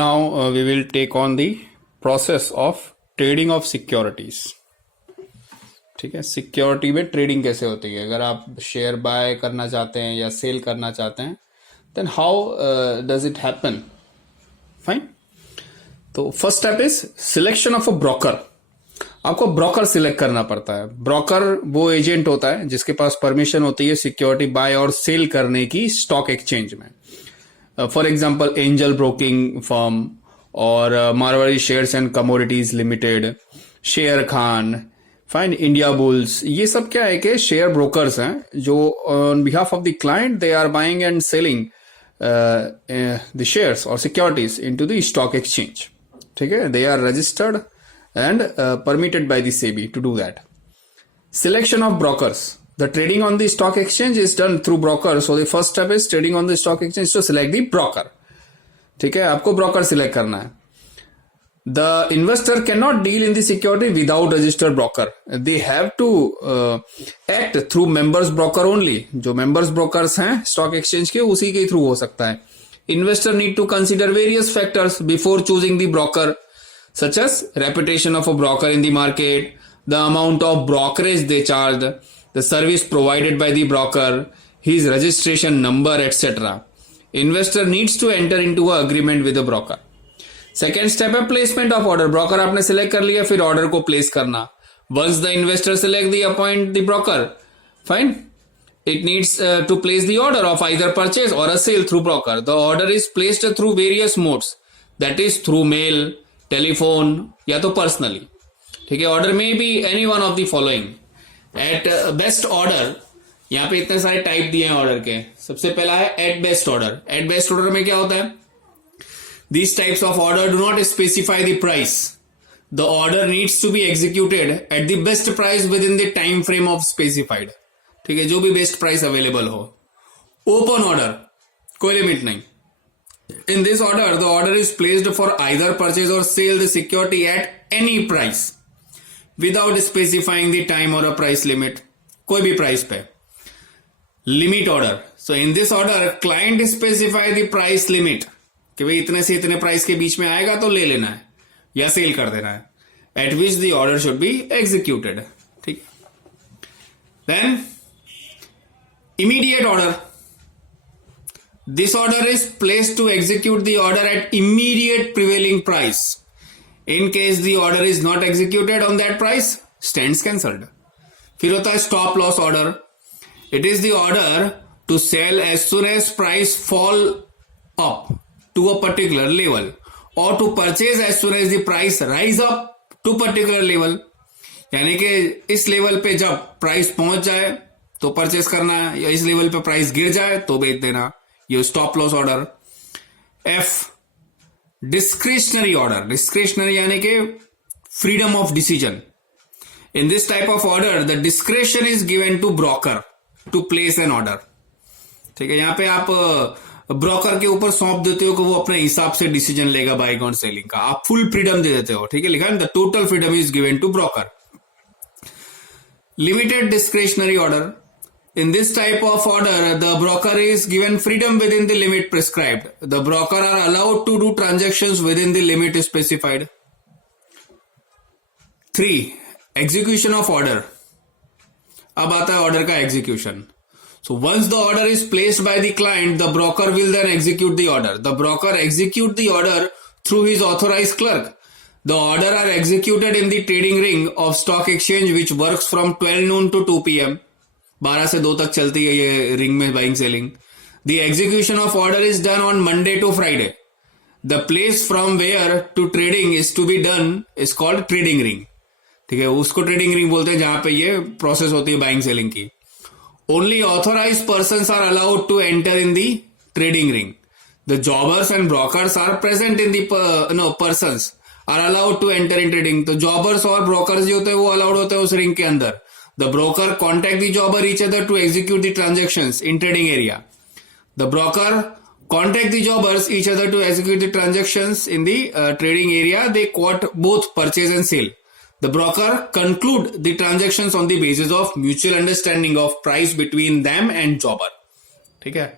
Now we will take on the process of trading of securities. ठीक है, सिक्योरिटी में ट्रेडिंग कैसे होती है. अगर आप शेयर बाय करना चाहते हैं या सेल करना चाहते हैं, then how does it happen. Fine. तो first step is selection of a broker. आपको ब्रोकर सिलेक्ट करना पड़ता है. ब्रोकर वो एजेंट होता है जिसके पास परमिशन होती है सिक्योरिटी बाय और सेल करने की स्टॉक एक्सचेंज में. For example Angel Broking firm और Marwari shares and commodities limited, Sharekhan, fine, Indiabulls, ये सब क्या है कि शेयर ब्रोकर्स हैं जो on behalf of the client they are buying and selling the shares और securities into the stock exchange. ठीक है, they are registered and permitted by the SEBI to do that. Selection of brokers. The trading on the stock exchange is done through brokers. So the first step is trading on the stock exchange to select the broker. ठीक है, आपको broker select करना है. The investor cannot deal in the security without registered broker. They have to act through members broker only. जो members brokers हैं stock exchange के, उसी के through हो सकता है. Investor need to consider various factors before choosing the broker, such as reputation of a broker in the market, the amount of brokerage they charge, the service provided by the broker, his registration number, etc. Investor needs to enter into an agreement with the broker. Second step है placement of order. Broker आपने select कर लिया, फिर order को place करना. Once the investor select the appoint the broker, fine. It needs to place the order of either purchase or a sale through broker. The order is placed through various modes. That is through mail, telephone या तो personally. ठीक है, order में be any one of the following. At best order, यहां पे इतने सारे टाइप दिए हैं ऑर्डर के. सबसे पहला है at best order. At best order में क्या होता है? These types of order do not specify the price. The order needs to be executed at the best price within the time frame of specified. ठीक है, जो भी best price available हो. Open order, कोई limit नहीं. In this order, the order is placed for either purchase or sale the security at any price without specifying the time or a price limit. कोई भी प्राइस पे. Limit order. So in this order, client specify the price limit कि भाई इतने से इतने प्राइस के बीच में आएगा तो ले लेना है या सेल कर देना है. At which the order should be executed. ठीक. Then immediate order. This order is placed to execute the order at immediate prevailing price. In case the order is not executed on that price, stands cancelled. फिर होता है stop loss order. It is the order to sell as soon as price fall up to a particular level or to purchase as soon as the price rise up to particular level. यानी कि इस लेवल पे जब प्राइस पहुंच जाए तो परचेस करना है, या इस लेवल पे प्राइस गिर जाए तो बेच देना. ये stop loss order. F discretionary order. Discretionary यानी कि freedom of decision. In this type of order the discretion is given to broker to place an order. ठीक है, यहां पे आप ब्रोकर के ऊपर सौंप देते हो कि वो अपने हिसाब से डिसीजन लेगा बाइंग और सेलिंग का. आप फुल फ्रीडम दे देते हो. ठीक है, लिखा है the total freedom is given to broker. Limited discretionary order. In this type of order, the broker is given freedom within the limit prescribed. The broker are allowed to do transactions within the limit specified. 3. Execution of order. अब आता है order का execution. So once the order is placed by the client, the broker will then execute the order. The broker execute the order through his authorized clerk. The order are executed in the trading ring of stock exchange which works from 12 noon to 2 p.m. 12 से 2 तक चलती है ये ring में buying selling. The execution of order is done on Monday to Friday. The place from where to trading is to be done is called trading ring. ठीक है, उसको trading ring बोलते हैं जहां पे ये प्रोसेस होती है बाइंग सेलिंग की. Only authorise persons are allowed to enter in the trading ring. The jobbers and brokers are present in the persons are allowed to enter in trading. तो jobbers और ब्रोकर्स जो होते हैं वो अलाउड होते हैं उस रिंग के अंदर. The broker contact the jobber each other to execute the transactions in trading area. The broker contact the jobbers each other to execute the transactions in the trading area. They quote both purchase and sale. The broker conclude the transactions on the basis of mutual understanding of price between them and jobber. ठीक है,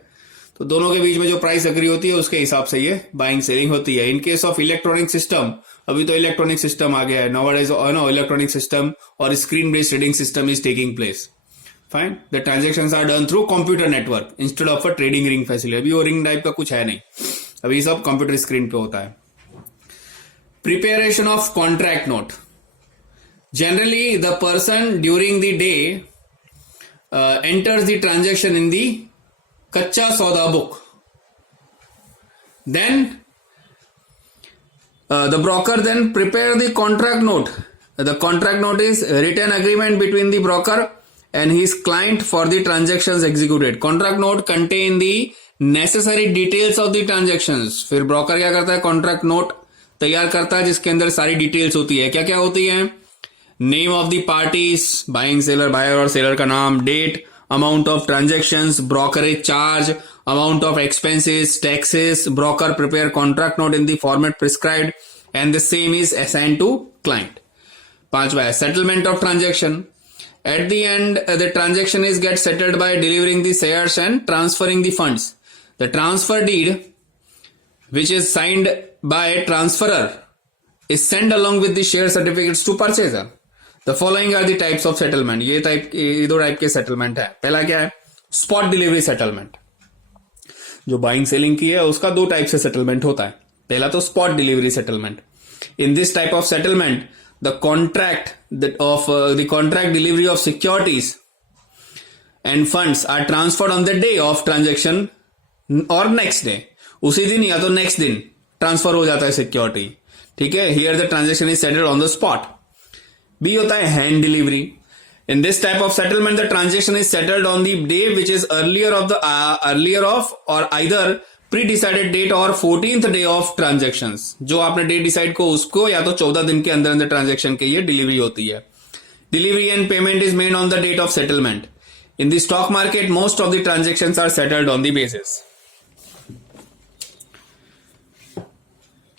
तो दोनों के बीच में जो price agree होती है उसके हिसाब से ये बाइंग सेलिंग होती है। In case of electronic system, अभी तो इलेक्ट्रॉनिक सिस्टम आ गया है, नाउअडेज इलेक्ट्रॉनिक सिस्टम और screen based trading system is taking place. Fine, the transactions are done through computer network instead of a trading ring facility. अभी वो ring type का कुछ है नहीं, अभी सब कंप्यूटर स्क्रीन पे होता है। Preparation of contract note, generally the person during the day enters the transaction in the kacha sauda book. Then the broker then prepare the contract note. The contract note is written agreement between the broker and his client for the transactions executed. Contract note contain the necessary details of the transactions. फिर broker क्या करता है, contract note तैयार करता है जिसके अंदर सारी डिटेल्स होती है। क्या क्या होती है? Name of the parties, buying seller, buyer और सेलर का नाम, date, amount of transactions, brokerage charge, amount of expenses, taxes. Broker prepare contract note in the format prescribed and the same is assigned to client. 5वां है settlement of transaction. At the end the transaction is get settled by delivering the shares and transferring the funds. The transfer deed which is signed by transferor is sent along with the share certificates to purchaser. The following are the types of settlement. ये दो टाइप के सेटलमेंट है। पहला क्या है? Spot delivery settlement. जो buying selling की है उसका दो टाइप से सेटलमेंट होता है। पहला तो spot delivery settlement. In this type of settlement the contract delivery of securities and funds are transferred on the day of transaction और नेक्स्ट डे। उसी दिन या तो नेक्स्ट दिन ट्रांसफर हो जाता है सिक्योरिटी। ठीक है, here the transaction is settled on the spot. B होता है hand delivery. In this type of settlement the transaction is settled on the day which is earlier of और आइदर प्री डिसाइडेड डेट और 14th day of transactions. जो आपने date decide को उसको या तो 14 दिन के अंदर अंदर ट्रांजेक्शन के लिए डिलीवरी होती है। Delivery and payment is made on the date of settlement. In the stock market most of the transactions are settled on the basis.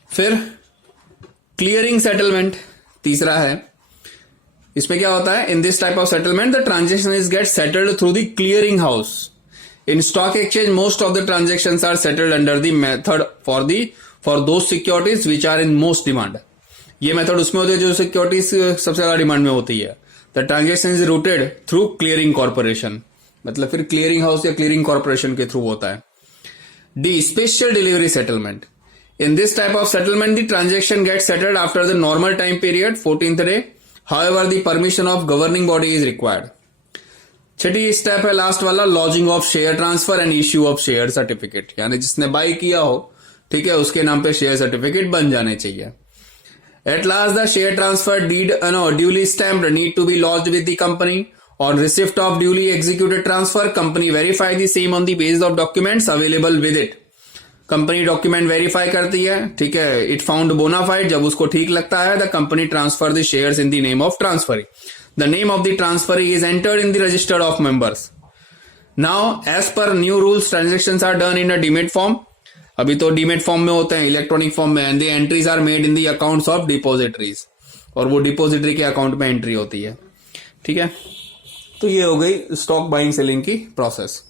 फिर क्लियरिंग सेटलमेंट तीसरा है। इसमें क्या होता है? In this type of settlement the transaction is get settled through the clearing house. In stock exchange most of the transactions are settled under the method for those securities which are in most demand. ये मेथड उसमें होती है जो सिक्योरिटीज सबसे ज्यादा डिमांड में होती है। The transaction is rooted through clearing corporation, मतलब फिर क्लियरिंग हाउस या क्लियरिंग कॉर्पोरेशन के थ्रू होता है। D special delivery settlement. In this type of settlement, the transaction gets settled after the normal time period, 14th day. However, the permission of governing body is required. छठी स्टेप है लास्ट वाला, lodging of share transfer and issue of share certificate. यानी जिसने बाई किया हो, ठीक है, उसके नाम पे शेयर सर्टिफिकेट बन जाने चाहिए। At last, the share transfer deed duly stamped need to be lodged with the company. On receipt of duly executed transfer, company verify the same on the basis of documents available with it. Company document verify करती है, ठीक है, it found bonafide. जब उसको ठीक लगता है the company transfer the shares in the name of transferee. The name of the transferee is entered in the register of members. Now as per new rules transactions are done in a demat form. अभी तो demat form में होते हैं, electronic form में, and the entries are made in the accounts of depositories, और वो डिपोजिटरी के अकाउंट में एंट्री होती है। ठीक है, तो ये हो गई स्टॉक बाइंग सेलिंग की प्रोसेस।